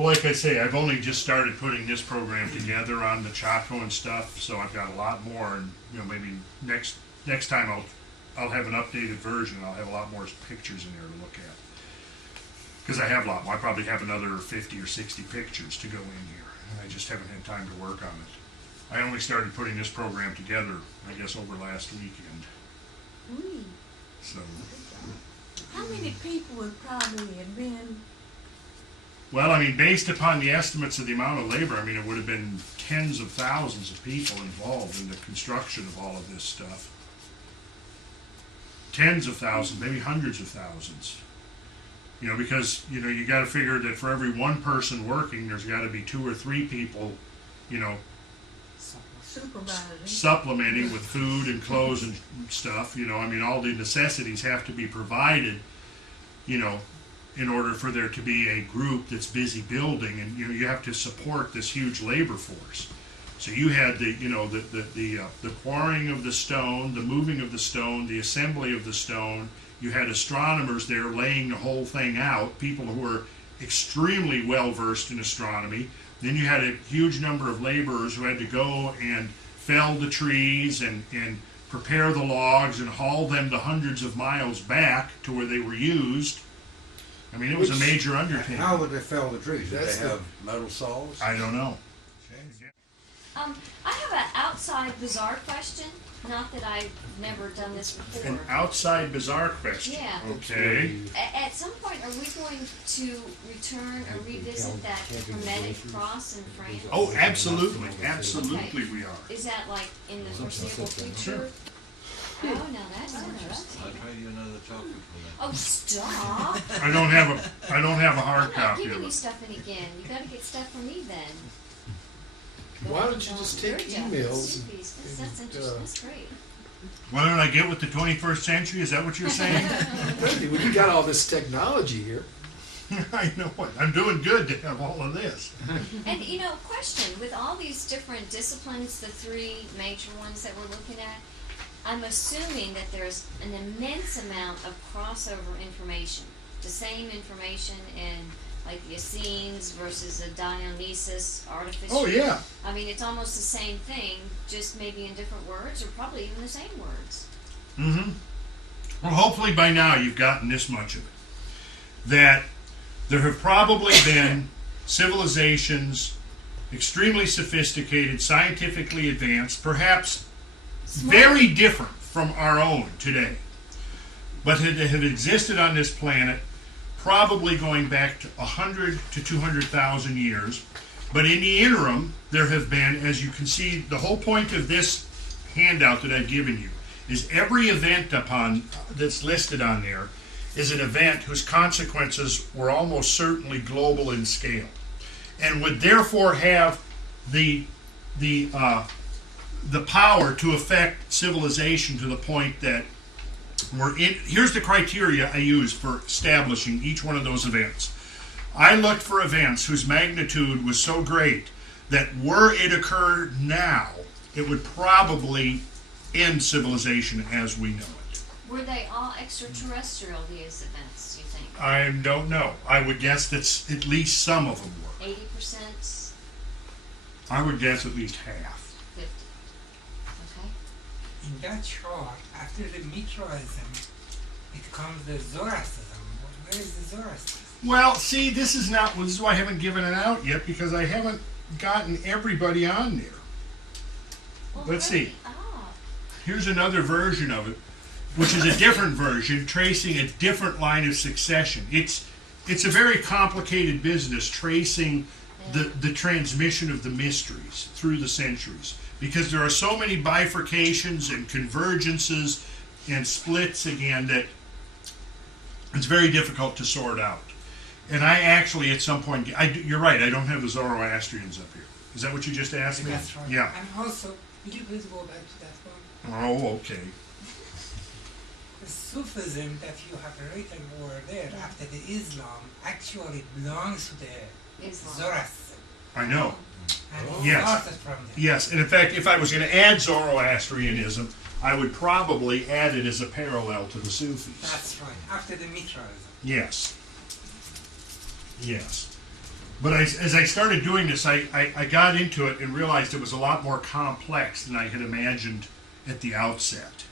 Well, like I say, I've only just started putting this program together on the Chaco and stuff, so I've got a lot more, and maybe next time I'll have an updated version. I'll have a lot more pictures in there to look at, because I have a lot more. I probably have another 50 or 60 pictures to go in here, and I just haven't had time to work on it. I only started putting this program together, I guess, over last weekend. So. How many people would probably have been? Well, I mean, based upon the estimates of the amount of labor, I mean, it would have been tens of thousands of people involved in the construction of all of this stuff. Tens of thousands, maybe hundreds of thousands. Because, you got to figure that for every one person working, there's got to be 2 or 3 people, supplementing with food and clothes and stuff. I mean, all the necessities have to be provided, in order for there to be a group that's busy building, and you have to support this huge labor force. So you had the quarrying of the stone, the moving of the stone, the assembly of the stone. You had astronomers there laying the whole thing out, people who were extremely well versed in astronomy. Then you had a huge number of laborers who had to go and fell the trees and prepare the logs and haul them the hundreds of miles back to where they were used. I mean, it was a major undertaking. How would they fell the trees? Did they have metal saws? I don't know. I have an outside bizarre question. Not that I've never done this before. An outside bizarre question. Yeah. Okay. At some point, are we going to return or revisit that Hermetic cross in France? Oh, absolutely. Absolutely we are. Is that like in the foreseeable future? Oh, no, that's interesting. I'll try you another chocolate for that. Oh, stop. I don't have a hard I'm not copy giving of you it. stuff in again. You gotta get stuff from me then. Why don't you just take emails? That's interesting. That's great. Why don't I get with the 21st century? Is that what you're saying? Randy, when you got all this technology here. I know what. I'm doing good to have all of this. And question, with all these different disciplines, the 3 major ones that we're looking at, I'm assuming that there's an immense amount of crossover information. The same information in like the Essenes versus a Dionysus artificial. Oh, yeah. I mean, it's almost the same thing, just maybe in different words, or probably even the same words. Mm-hmm. Well, hopefully by now you've gotten this much of it. That there have probably been civilizations, extremely sophisticated, scientifically advanced, perhaps very different from our own today, but that have existed on this planet probably going back to 100 to 200,000 years. But in the interim, there have been, as you can see, the whole point of this handout that I've given you is every event that's listed on there is an event whose consequences were almost certainly global in scale, and would therefore have the power to affect civilization to the point that here's the criteria I use for establishing each one of those events. I looked for events whose magnitude was so great that were it occurred now, it would probably end civilization as we know it. Were they all extraterrestrial, these events, do you think? I don't know. I would guess that at least some of them were. 80%? I would guess at least half. 50. Okay. In that chart, after the meteorism, it comes the Zoroastrianism. Where is the Zoroastrianism? Well, see, this is why I haven't given it out yet, because I haven't gotten everybody on there. Well, Let's see. Ah. Here's another version of it, which is a different version, tracing a different line of succession. It's a very complicated business, tracing the transmission of the mysteries through the centuries, because there are so many bifurcations and convergences and splits again that it's very difficult to sort out. And I actually, at some point, you're right, I don't have the Zoroastrians up here. Is that what you just asked me? That's right. Yeah. And also, will you please go back to that one? Oh, okay. The Sufism that you have written over there after the Islam actually belongs to the Islam. Zoroastrianism. I know. And it Yes. started from there. Yes, and in fact, if I was going to add Zoroastrianism, I would probably add it as a parallel to the Sufis. That's right, after the meteorism. Yes. Yes. But as I started doing this, I got into it and realized it was a lot more complex than I had imagined at the outset.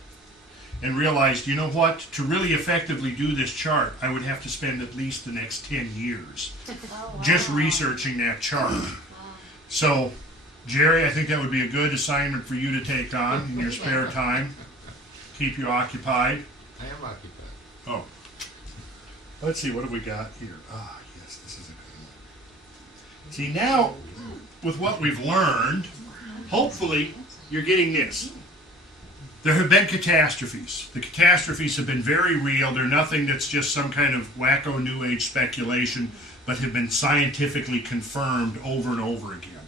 And realized, you know what, to really effectively do this chart, I would have to spend at least the next 10 years just researching that chart. So, Jerry, I think that would be a good assignment for you to take on in your spare time. Keep you occupied. I am occupied. Oh. Let's see, what have we got here? Ah, yes, this is a good one. See, now, with what we've learned, hopefully, you're getting this. There have been catastrophes. The catastrophes have been very real. They're nothing that's just some kind of wacko New Age speculation, but have been scientifically confirmed over and over again.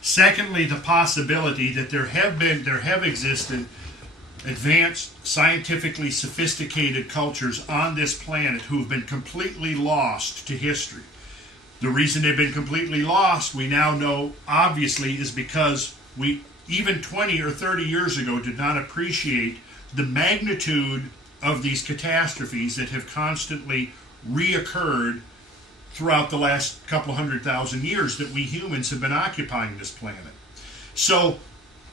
Secondly, the possibility that there have existed advanced, scientifically sophisticated cultures on this planet who have been completely lost to history. The reason they've been completely lost, we now know, obviously, is because we, even 20 or 30 years ago, did not appreciate the magnitude of these catastrophes that have constantly reoccurred throughout the last couple 100,000 years that we humans have been occupying this planet. So,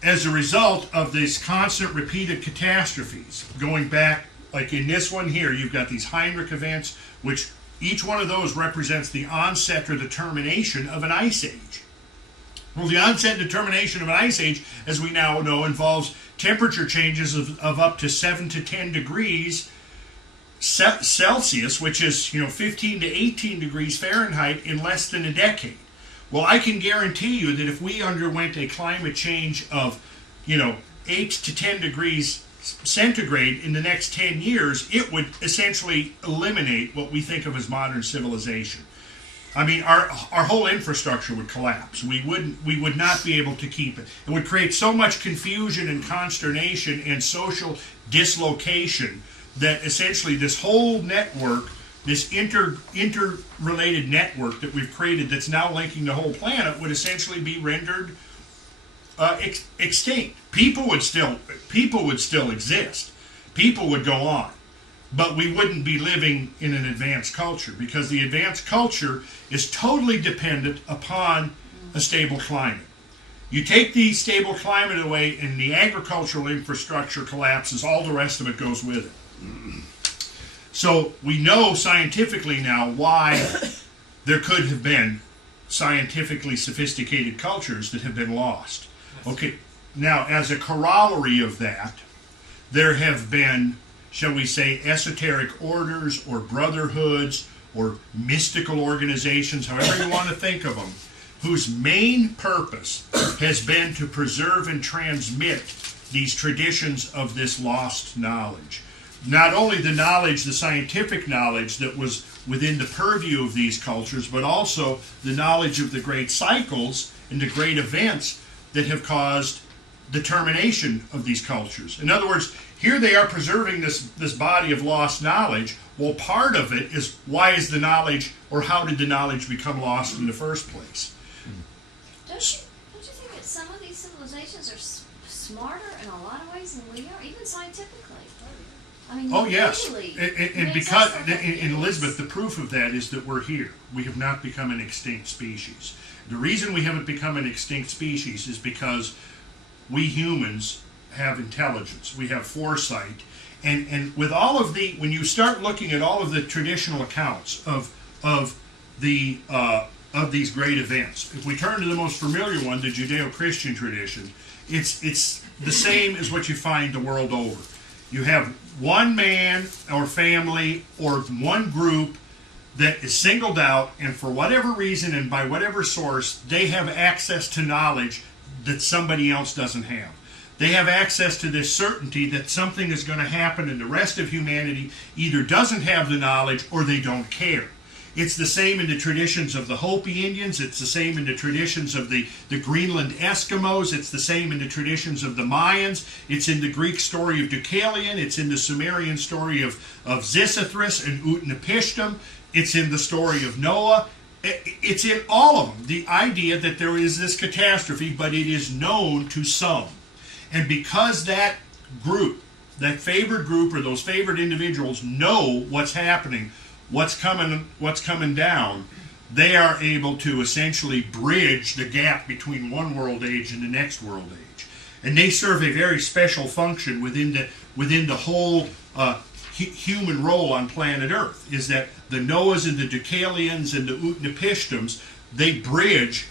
as a result of these constant repeated catastrophes, going back, like in this one here, you've got these Heinrich events, which each one of those represents the onset or the termination of an ice age. Well, the onset and termination of an ice age, as we now know, involves temperature changes of up to 7 to 10 degrees Celsius, which is 15 to 18 degrees Fahrenheit in less than a decade. Well, I can guarantee you that if we underwent a climate change of 8 to 10 degrees centigrade in the next 10 years, it would essentially eliminate what we think of as modern civilization. I mean, our whole infrastructure would collapse. We would not be able to keep it. It would create so much confusion and consternation and social dislocation that essentially this whole network, this interrelated network that we've created that's now linking the whole planet, would essentially be rendered extinct. People would still exist. People would go on. But we wouldn't be living in an advanced culture, because the advanced culture is totally dependent upon a stable climate. You take the stable climate away and the agricultural infrastructure collapses, all the rest of it goes with it. So we know scientifically now why there could have been scientifically sophisticated cultures that have been lost. Okay, now as a corollary of that, there have been, shall we say, esoteric orders or brotherhoods or mystical organizations, however you want to think of them, whose main purpose has been to preserve and transmit these traditions of this lost knowledge. Not only the knowledge, the scientific knowledge that was within the purview of these cultures, but also the knowledge of the great cycles and the great events that have caused the termination of these cultures. In other words, here they are preserving this body of lost knowledge. Well, part of it is, why is the knowledge, or how did the knowledge become lost in the first place? Don't you think that some of these civilizations are smarter in a lot of ways than we are, even scientifically? I mean, oh yes, really, and because in Elizabeth, the proof of that is that we're here. We have not become an extinct species. The reason we haven't become an extinct species is because we humans have intelligence, we have foresight, and with all of the, when you start looking at all of the traditional accounts of these great events, if we turn to the most familiar one, the Judeo-Christian tradition, it's the same as what you find the world over. You have one man or family or one group that is singled out, and for whatever reason and by whatever source, they have access to knowledge that somebody else doesn't have. They have access to this certainty that something is going to happen, and the rest of humanity either doesn't have the knowledge or they don't care. It's the same in the traditions of the Hopi Indians. It's the same in the traditions of the Greenland Eskimos. It's the same in the traditions of the Mayans. It's in the Greek story of Deucalion. It's in the Sumerian story of Xisthros and Utnapishtim. It's in the story of Noah. It's in all of them. The idea that there is this catastrophe, but it is known to some. And because that group, that favored group or those favored individuals know what's happening, what's coming down, they are able to essentially bridge the gap between one world age and the next world age. And they serve a very special function within the whole human role on planet Earth, is that the Noahs and the Deucalions and the Utnapishtims, they bridge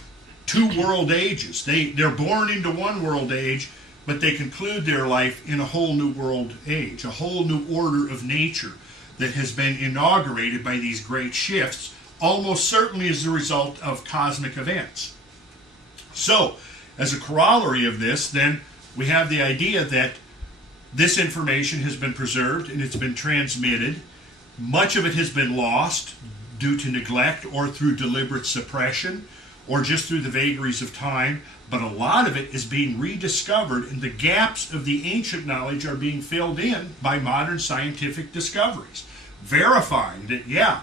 two world ages. They're born into one world age, but they conclude their life in a whole new world age, a whole new order of nature that has been inaugurated by these great shifts, almost certainly as a result of cosmic events. So, as a corollary of this, then, we have the idea that this information has been preserved and it's been transmitted. Much of it has been lost due to neglect or through deliberate suppression or just through the vagaries of time, but a lot of it is being rediscovered, and the gaps of the ancient knowledge are being filled in by modern scientific discoveries, verifying that, yeah,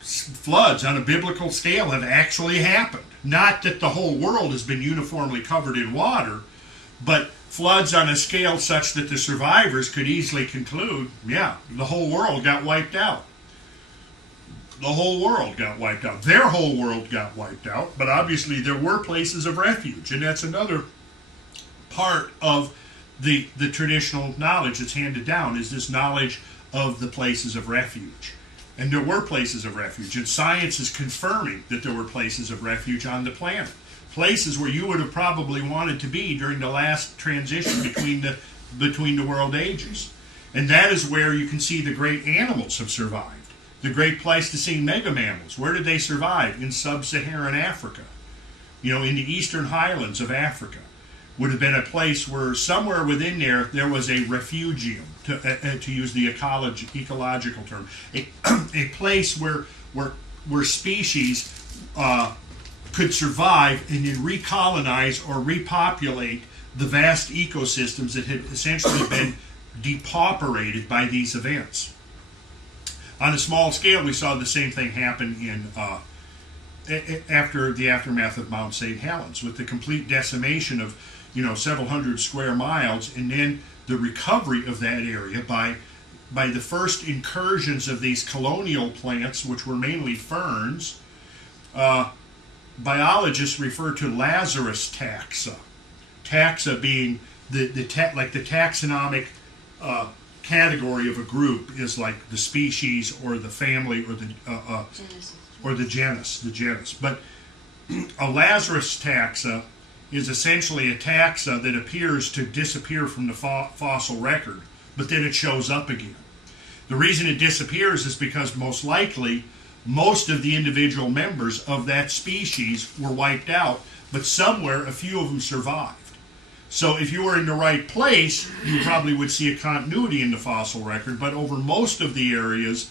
floods on a biblical scale have actually happened. Not that the whole world has been uniformly covered in water, but floods on a scale such that the survivors could easily conclude, yeah, the whole world got wiped out. The whole world got wiped out. Their whole world got wiped out, but obviously there were places of refuge, and that's another part of the traditional knowledge that's handed down, is this knowledge of the places of refuge. And there were places of refuge, and science is confirming that there were places of refuge on the planet. Places where you would have probably wanted to be during the last transition between the world ages. And that is where you can see the great animals have survived. The great Pleistocene megamammals, where did they survive? In sub-Saharan Africa. You know, in the eastern highlands of Africa. Would have been a place where somewhere within there was a refugium, to use the ecological term. A place where species could survive and then recolonize or repopulate the vast ecosystems that had essentially been depauperated by these events. On a small scale, we saw the same thing happen in after the aftermath of Mount St. Helens, with the complete decimation of several hundred square miles, and then the recovery of that area by the first incursions of these colonial plants, which were mainly ferns. Biologists refer to Lazarus taxa. Taxa being the taxonomic category of a group is like the species or the family or the genus. But a Lazarus taxa is essentially a taxa that appears to disappear from the fossil record, but then it shows up again. The reason it disappears is because most likely most of the individual members of that species were wiped out, but somewhere a few of them survived. So if you were in the right place, you probably would see a continuity in the fossil record, but over most of the areas,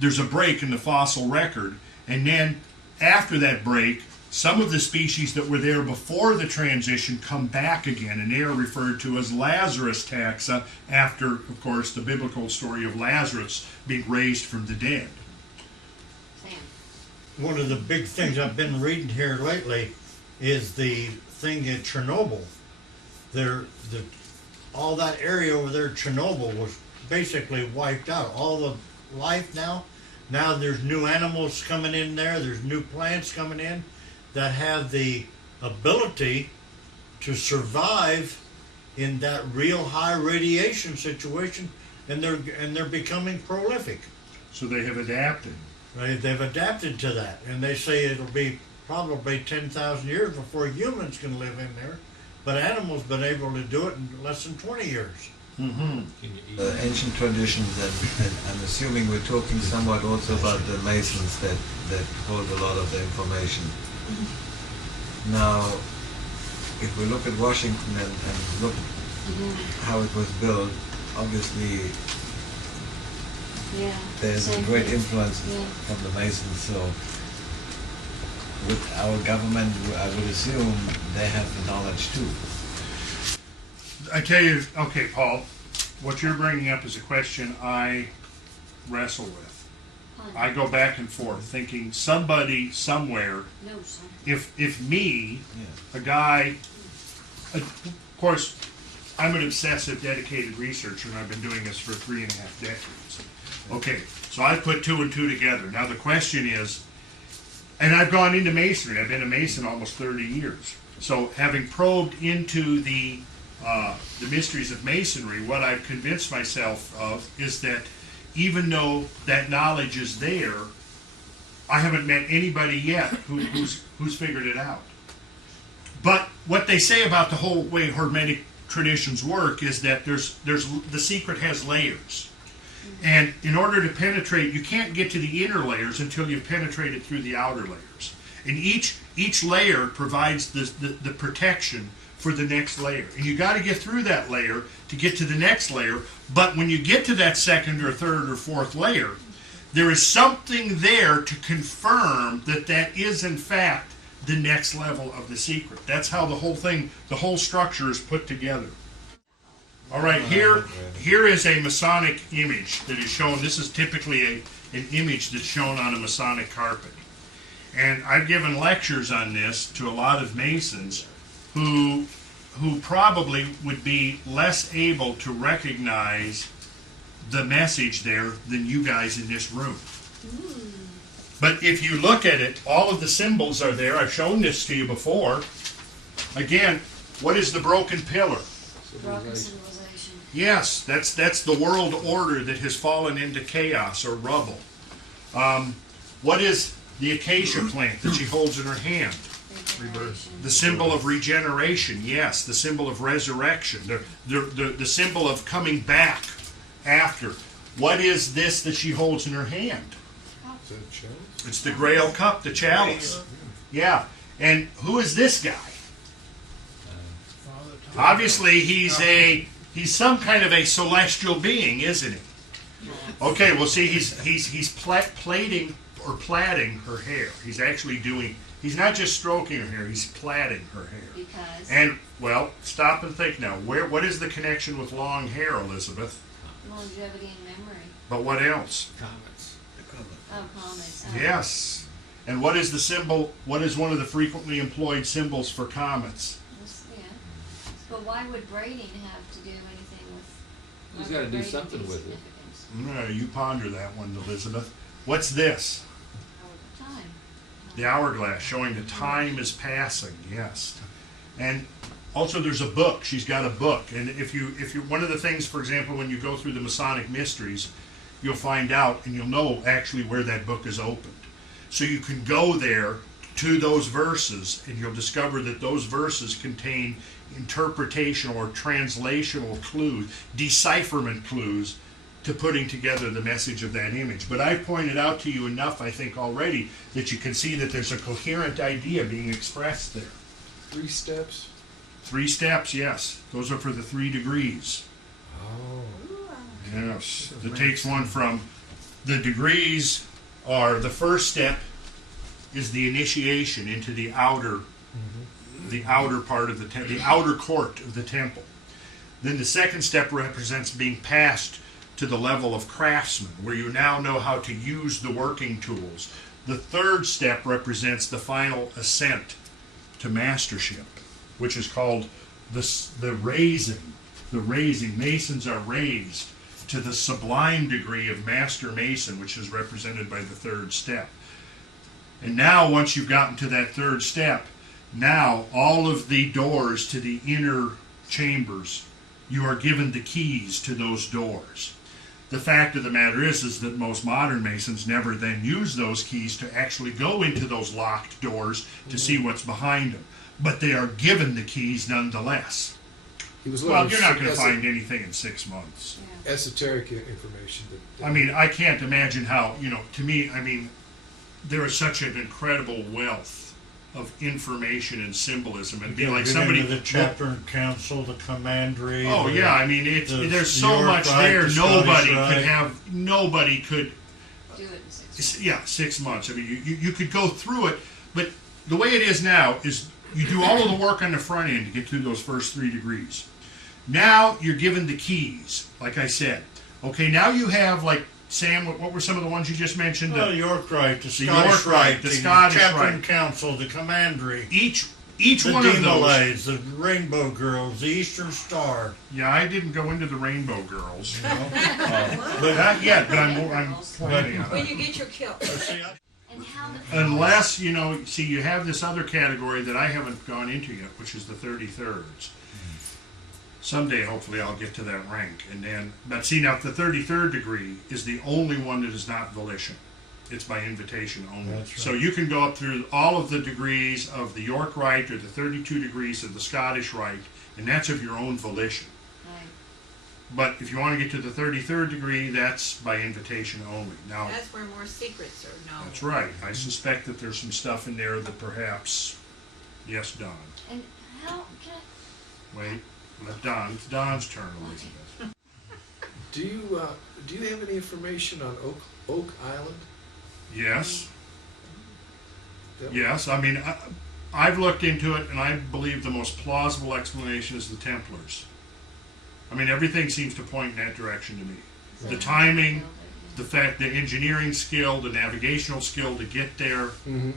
there's a break in the fossil record, and then after that break, some of the species that were there before the transition come back again, and they are referred to as Lazarus taxa, after, of course, the biblical story of Lazarus being raised from the dead. One of the big things I've been reading here lately is the thing at Chernobyl. All that area over there, Chernobyl, was basically wiped out. All the life now there's new animals coming in there, there's new plants coming in that have the ability to survive in that real high radiation situation, and they're becoming prolific. So they have adapted. They've adapted to that, and they say it'll be probably 10,000 years before humans can live in there, but animals been able to do it in less than 20 years. Mm-hmm. Ancient traditions, and I'm assuming we're talking somewhat also about the Masons that hold a lot of the information. Now, if we look at Washington and look how it was built, obviously there's a great influence from the Masons. So with our government, I would assume they have the knowledge too. I tell you, okay, Paul, what you're bringing up is a question I wrestle with. I go back and forth thinking somebody somewhere, if me, a guy, of course, I'm an obsessive, dedicated researcher, and I've been doing this for 3.5 decades. Okay, so I've put 2 and 2 together. Now the question is, and I've gone into masonry. I've been a mason almost 30 years. So having probed into the mysteries of masonry, what I've convinced myself of is that even though that knowledge is there, I haven't met anybody yet who's figured it out. But what they say about the whole way Hermetic traditions work is that there's the secret has layers. And in order to penetrate, you can't get to the inner layers until you've penetrated through the outer layers. And each layer provides the protection for the next layer. And you got to get through that layer to get to the next layer. But when you get to that second or third or fourth layer, there is something there to confirm that that is in fact the next level of the secret. That's how the whole thing, the whole structure is put together. All right, here is a Masonic image that is shown. This is typically an image that's shown on a Masonic carpet. And I've given lectures on this to a lot of Masons who probably would be less able to recognize the message there than you guys in this room. But if you look at it, all of the symbols are there. I've shown this to you before. Again, what is the broken pillar? Broken civilization. Yes, that's the world order that has fallen into chaos or rubble. What is the acacia plant that she holds in her hand? Regeneration. The symbol of regeneration, yes. The symbol of resurrection. The symbol of coming back after. What is this that she holds in her hand? Is that a chalice? It's the Grail Cup, the chalice. Yeah. And who is this guy? Obviously, he's some kind of a celestial being, isn't he? Okay, well, see, he's plaiting or plaiting her hair. He's actually doing. He's not just stroking her hair; he's plaiting her hair. Because And well, stop and think now. What is the connection with long hair, Elizabeth? longevity and memory. But what else? Comets. Oh, comets. Oh. Yes. And what is the symbol? What is one of the frequently employed symbols for comets? Yeah. But why would braiding have to do anything with? He's got to do something with it. You ponder that one, Elizabeth. What's this? Time. The hourglass, showing the time is passing. Yes. And also, there's a book. She's got a book, and if you one of the things, for example, when you go through the Masonic mysteries, you'll find out, and you'll know actually where that book is opened. So you can go there to those verses, and you'll discover that those verses contain interpretational or translational clues, decipherment clues, to putting together the message of that image. But I've pointed out to you enough, I think, already, that you can see that there's a coherent idea being expressed there. 3 steps. 3 steps, yes. Those are for the 3 degrees. Oh. Yes. It takes one from the degrees are the first step is the initiation into the outer part of the outer court of the temple. Then the second step represents being passed to the level of craftsman, where you now know how to use the working tools. The third step represents the final ascent to mastership, which is called the raising. The raising. Masons are raised to the sublime degree of master mason, which is represented by the third step. And now, once you've gotten to that third step, now all of the doors to the inner chambers, you are given the keys to those doors. The fact of the matter is that most modern Masons never then use those keys to actually go into those locked doors to see what's behind them. But they are given the keys nonetheless. He was Well, learning you're not going to some find anything in 6 months. Yeah. esoteric information. That I mean, I can't imagine how, to me, I mean, there is such an incredible wealth of information and symbolism. It'd be like somebody... The chapter and council, the commandery. Oh, yeah, I mean, there's so York much rite, there, the Scottish nobody could... Do it in 6 months. Yeah, 6 months. I mean, you could go through it, but the way it is now is you do all of the work on the front end to get through those first 3 degrees. Now you're given the keys, like I said. Okay, now you have, like, Sam, what were some of the ones you just mentioned? The York rite, the York Scottish rite, rite, the the Scottish chapter rite. and council, the commandery. Each each The one of those. Demolays, the Rainbow Girls, the Eastern Star. Yeah, I didn't go into the Rainbow Girls, you know. But Not yet, but I'm planning on When it. you get your kilt. And how the Unless, you know, see, you have this other category that I haven't gone into yet, which is the 33rds. Someday, hopefully, I'll get to that rank. And then, but see, now the 33rd degree is the only one that is not volition. It's by invitation only. That's right. So you can go up through all of the degrees of the York Rite or the 32 degrees of the Scottish Rite, and that's of your own volition. right. But if you want to get to the 33rd degree, that's by invitation only. Now, That's where more secrets are known. that's right. I suspect that there's some stuff in there that perhaps, yes, Don. And how can Wait, let Don. It's Don's turn, Elizabeth. Do you have any information on Oak Island? Yes. Yep. Yes. I mean, I've looked into it, and I believe the most plausible explanation is the Templars. I mean, everything seems to point in that direction to me. The timing, the fact, the engineering skill, the navigational skill to get there, Mm-hmm.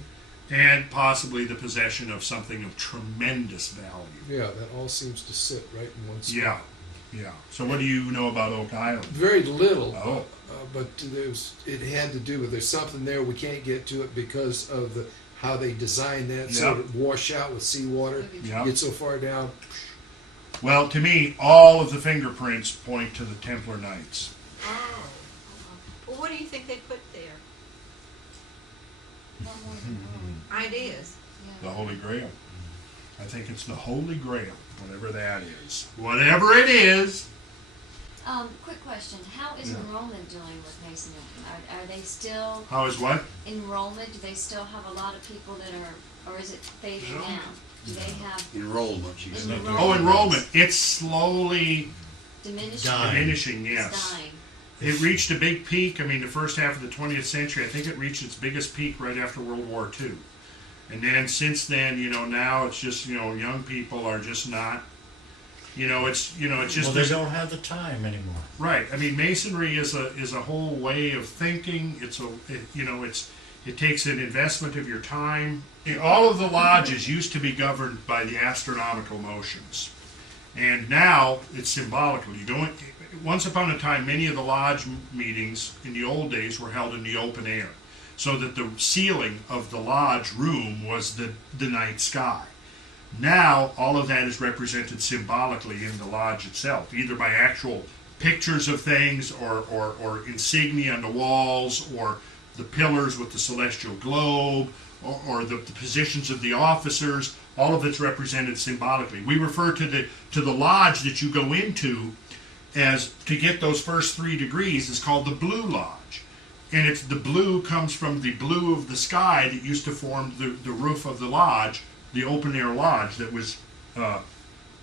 and possibly the possession of something of tremendous value. Yeah, that all seems to sit right in one spot. Yeah, yeah. So what do you know about Oak Island? Very little, Oh. but it had to do with there's something there we can't get to it because of how they designed that so Yep. it wash out with seawater. Yep. Get so far down. Well, to me, all of the fingerprints point to the Templar Knights. Oh. Well, what do you think they put there? Ideas. The Holy Grail. I think it's the Holy Grail, whatever that is. Whatever it is. Quick question. How is Yeah. enrollment doing with Masonry? Are they still How is what? enrollment? Do they still have a lot of people that are, or is it fading out? Do they have Enrollment, you said. Oh, enrollment. It's slowly diminishing? Dying. diminishing, It's yes. dying. It reached a big peak. I mean, the first half of the 20th century, I think it reached its biggest peak right after World War II. And then since then, you know, now it's just, you know, young people are just not, it's just Well, they don't have the time anymore. right. I mean, masonry is a whole way of thinking. It takes an investment of your time. All of the lodges used to be governed by the astronomical motions, and now it's symbolical. You don't. Once upon a time, many of the lodge meetings in the old days were held in the open air, so that the ceiling of the lodge room was the night sky. Now, all of that is represented symbolically in the lodge itself, either by actual pictures of things or insignia on the walls, or the pillars with the celestial globe, or the positions of the officers. All of it's represented symbolically. We refer to the lodge that you go into as, to get those first 3 degrees, is called the Blue Lodge. And it's the blue comes from the blue of the sky that used to form the roof of the lodge, the open air lodge that was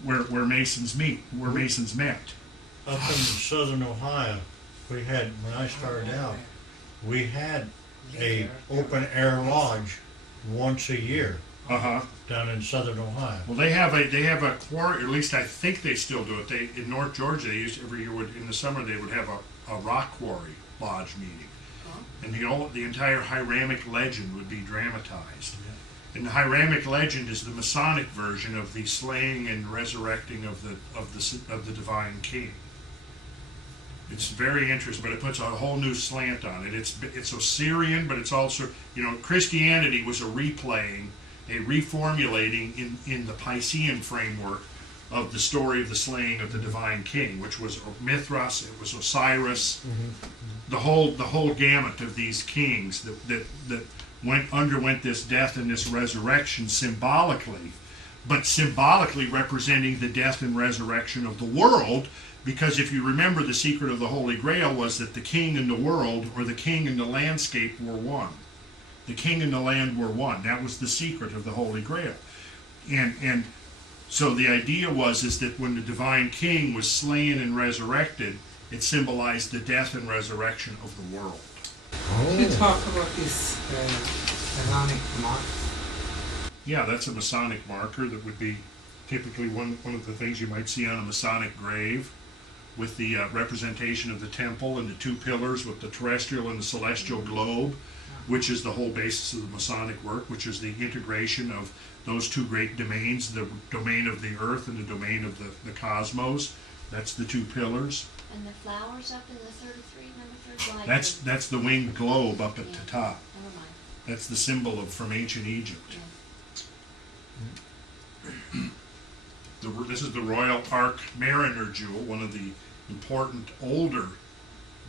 where Masons met. Up in southern Ohio, we had, when I started out, we had a open air lodge once a year down in southern Ohio. Well, they have a quarry, or at least I think they still do it. In North Georgia, they used every year in the summer they would have a rock quarry lodge meeting, and the entire Hiramic legend would be dramatized. And the Hiramic legend is the Masonic version of the slaying and resurrecting of the divine king. It's very interesting, but it puts a whole new slant on it. It's Osirian, but it's also, Christianity was a replaying, a reformulating in the Piscean framework of the story of the slaying of the divine king, which was Mithras, it was Osiris, the whole gamut of these kings that underwent this death and this resurrection symbolically, but symbolically representing the death and resurrection of the world. Because if you remember, the secret of the Holy Grail was that the king and the world, or the king and the landscape, were one. The king and the land were one. That was the secret of the Holy Grail. And so the idea is that when the divine king was slain and resurrected, it symbolized the death and resurrection of the world. Can you talk about this Masonic mark? Yeah, that's a Masonic marker that would be typically one of the things you might see on a Masonic grave, with the representation of the temple and the 2 pillars with the terrestrial and the celestial globe, which is the whole basis of the Masonic work, which is the integration of those two great domains, the domain of the earth and the domain of the cosmos. That's the two pillars. And the flowers up in the 33, number 30? Like That's the winged globe up at Yeah. the top. Never mind. That's the symbol of from ancient Egypt. Yeah. This is the Royal Ark Mariner jewel, one of the important older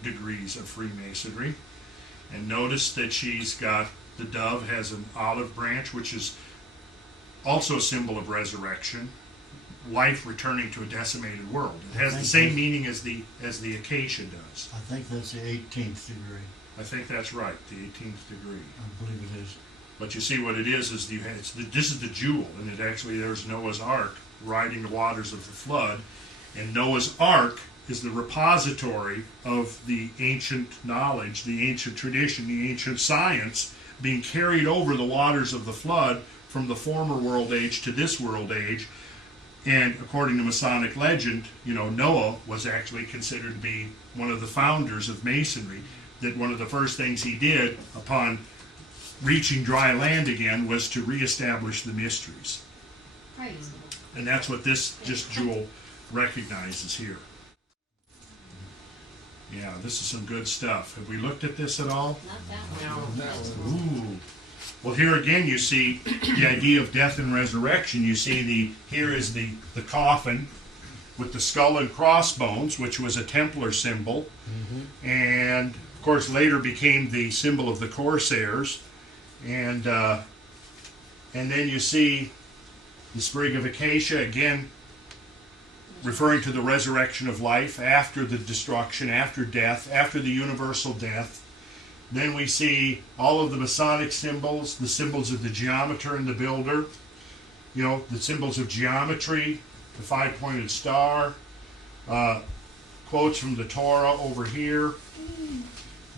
degrees of Freemasonry. And notice that she's got, the dove has an olive branch, which is also a symbol of resurrection, life returning to a decimated world. It has the same meaning as the acacia does. I think that's the 18th degree. I think that's right, the 18th degree. I believe it is. But you see what it is this is the jewel, and it actually, there's Noah's Ark riding the waters of the flood, and Noah's Ark is the repository of the ancient knowledge, the ancient tradition, the ancient science being carried over the waters of the flood from the former world age to this world age. And according to Masonic legend, Noah was actually considered to be one of the founders of Masonry, that one of the first things he did upon reaching dry land again was to reestablish the mysteries. Praise. And that's what this jewel recognizes here. Yeah, this is some good stuff. Have we looked at this at all? Not that one. Now, that one. Ooh. Well, here again you see the idea of death and resurrection. You see here is the coffin with the skull and crossbones, which was a Templar symbol. And of course later became the symbol of the Corsairs. And then you see the sprig of acacia, again referring to the resurrection of life after the destruction, after death, after the universal death. Then we see all of the Masonic symbols, the symbols of the geometer and the builder, the symbols of geometry, the five-pointed star, quotes from the Torah over here,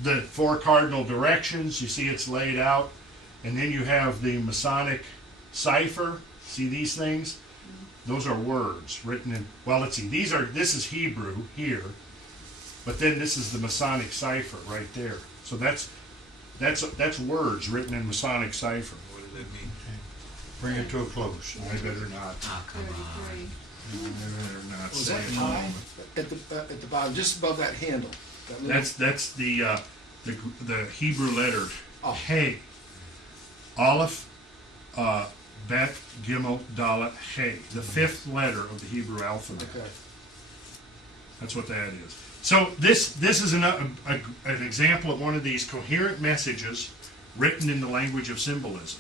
the four cardinal directions, you see it's laid out, and then you have the Masonic cipher. See these things? Those are words written in, well, let's see, this is Hebrew here, but then this is the Masonic cipher right there. So that's words written in Masonic cipher. What does that mean? Bring it to a close. I better not. Oh, come on. 33. I better not Was say that it. high? At the bottom, just above that handle. That little- That's the Hebrew letter Oh. Hey, Aleph, Bet, Gimel, Dalet, Hey, the fifth letter of the Hebrew alphabet. Okay. That's what that is. So this is an example of one of these coherent messages written in the language of symbolism.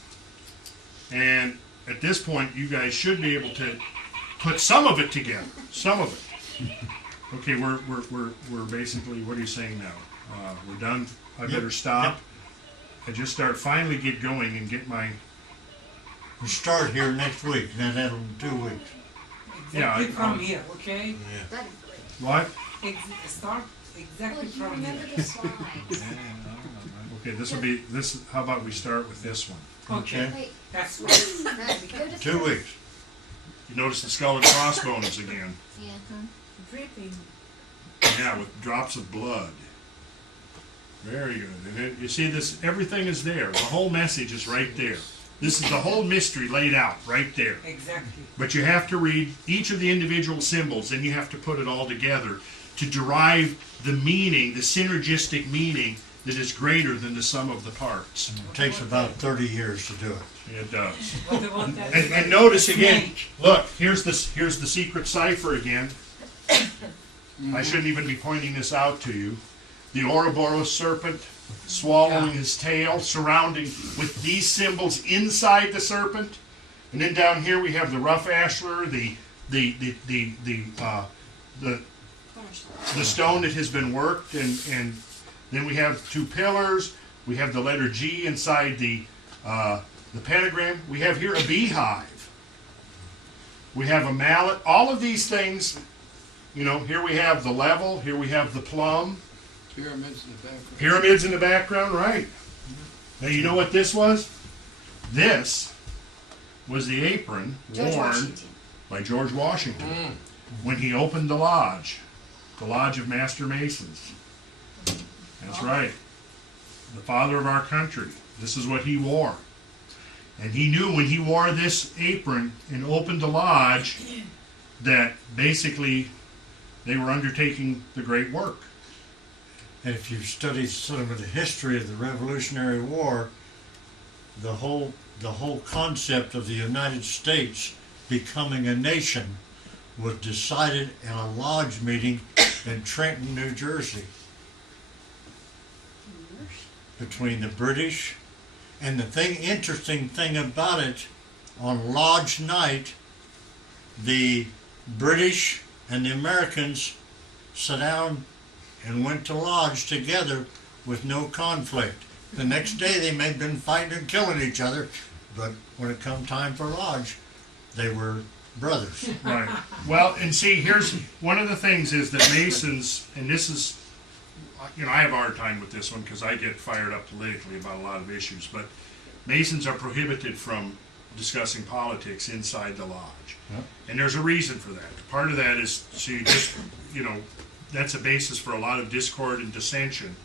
And at this point, you guys should be able to put some of it together. Some of it. Okay, we're basically. What are you saying now? We're done. I better stop. I just finally get going and get my. We start here next week, and then in 2 weeks. Yeah, Exactly from here, okay? Yeah. What? Start exactly Well, you from remember here. the slides. Okay, this will be this. How about we start with this one? Okay, Wait, that's right. go to 2 weeks. You notice the skull and crossbones again. Yeah. Dripping. Yeah, with drops of blood. Very good. And you see this, everything is there. The whole message is right there. This is the whole mystery laid out right there. Exactly. But you have to read each of the individual symbols, and you have to put it all together to derive the meaning, the synergistic meaning that is greater than the sum of the parts. It takes about 30 years to do it. It does. What about that? And notice again, snake? look, here's the secret cipher again. I shouldn't even be pointing this out to you. The Ouroboros serpent swallowing his tail, surrounding with these symbols inside the serpent. And then down here we have the rough ashlar, the stone that has been worked, and then we have two pillars. We have the letter G inside the pentagram. We have here a beehive. We have a mallet. All of these things, here we have the level. Here we have the plum. Pyramids in the background. Pyramids in the background, right. Now you know what this was? This was the apron George worn Washington. by George Washington when he opened the Lodge of Master Masons. That's right. The father of our country. This is what he wore. And he knew when he wore this apron and opened the lodge that basically they were undertaking the great work. And if you study some of the history of the Revolutionary War, the whole concept of the United States becoming a nation was decided in a lodge meeting in Trenton, New Jersey, between the British. And the interesting thing about it, on lodge night, the British and the Americans sat down and went to lodge together with no conflict. The next day they may have been fighting and killing each other, but when it come time for lodge, they were brothers. Right. Well, and see, here's one of the things is that Masons, and this is, I have a hard time with this one because I get fired up politically about a lot of issues, but Masons are prohibited from discussing politics inside the lodge. Yep. And there's a reason for that. Part of that is, so you just, that's a basis for a lot of discord and dissension.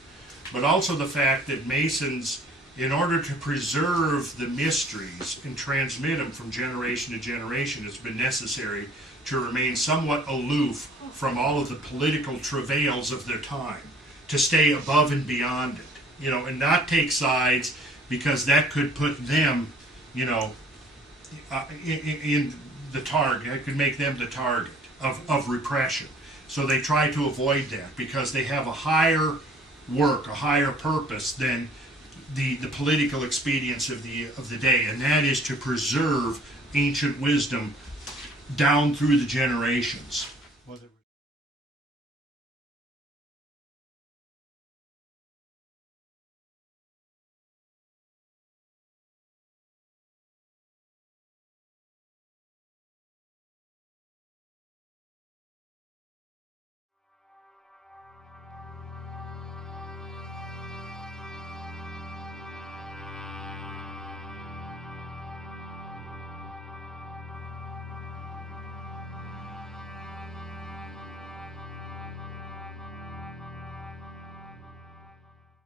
But also the fact that Masons, in order to preserve the mysteries and transmit them from generation to generation, it's been necessary to remain somewhat aloof from all of the political travails of their time, to stay above and beyond it, and not take sides, because that could put them, in the target. It could make them the target of repression. So they try to avoid that because they have a higher work, a higher purpose than the political expedience of the day, and that is to preserve ancient wisdom down through the generations.